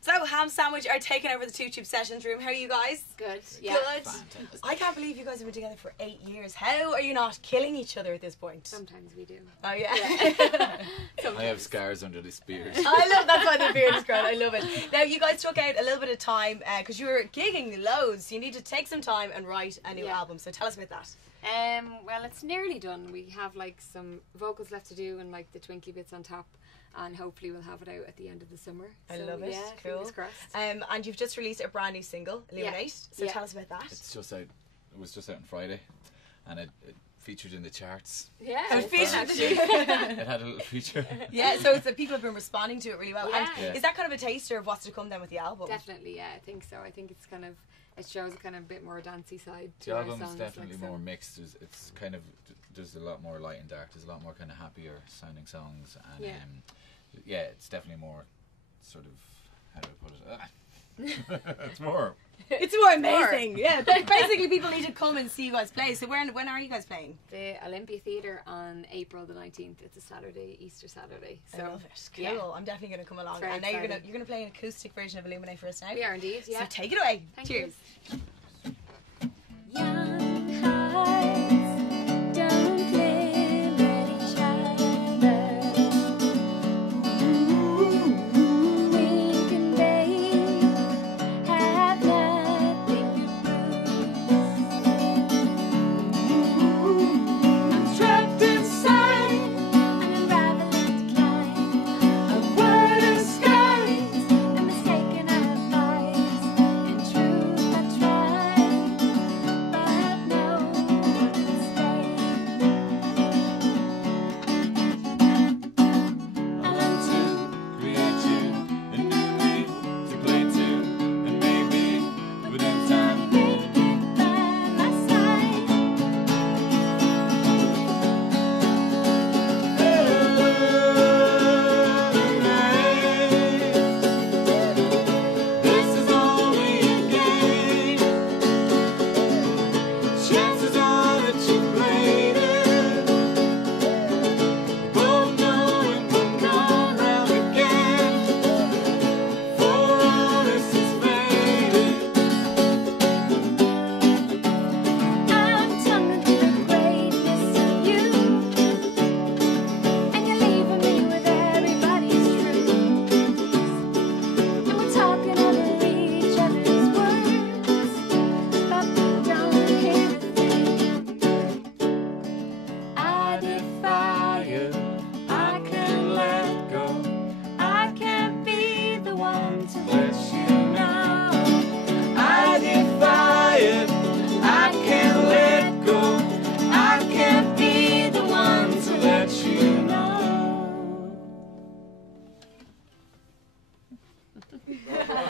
So, Ham Sandwich are taking over the Two Tube Sessions room. How are you guys? Good. Yeah. Good. Fantastic. I can't believe you guys have been together for 8 years. How are you not killing each other at this point? Sometimes we do. Oh, yeah. I have scars under this beard. I love that's why the beard is grown. I love it. Now, you guys took out a little bit of time because you were gigging loads. You need to take some time and write a new album. So, tell us about that. Well, it's nearly done. We have like some vocals left to do and like the twinkly bits on top, and hopefully we'll have it out at the end of the summer. I love it. Yeah, Cool. fingers crossed. And you've just released a brand new single, Illuminate. So tell us about that. It's just out. It was just out on Friday, and it featured in the charts. Yeah, It featured It had a little feature. Yeah, so it's that people have been responding to it really well. Yeah. And is that kind of a taster of what's to come then with the album? Definitely, yeah, I think so. I think it's kind of, it shows a kind of bit more dancey side to The our album's songs. definitely like, more mixed. It's kind of, there's a lot more light and dark. There's a lot more kind of happier sounding songs, and Yeah. it's definitely more sort of, how do I put it? It's more. It's more amazing. Yeah, but basically people need to come and see you guys play. So when are you guys playing? The Olympia Theatre on April the 19th. It's a Saturday, Easter Saturday. So I love it. Cool. yeah. I'm definitely going to come along. Very And now you're exciting. gonna play an acoustic version of Illuminate for us now. We are indeed, yeah. So take it away. Thank Cheers. you. Young hearts don't limit each other. Wink and babe have nothing to prove. I'm trapped inside an unraveling decline of wider skies and mistaken advice. In truth, I tried. But no mistake. I learned to Create you a new me to play to, and maybe within time. make it by my side. This is only a game. Chances are that you played it. Both know it will come round again. For all this is faded. I'm tumbling to the greatness of you, and you're leaving me with everybody's truth. And we're talking over each other's words, but we don't hear a thing. I defy you. I can't let go. I can't be the one to Let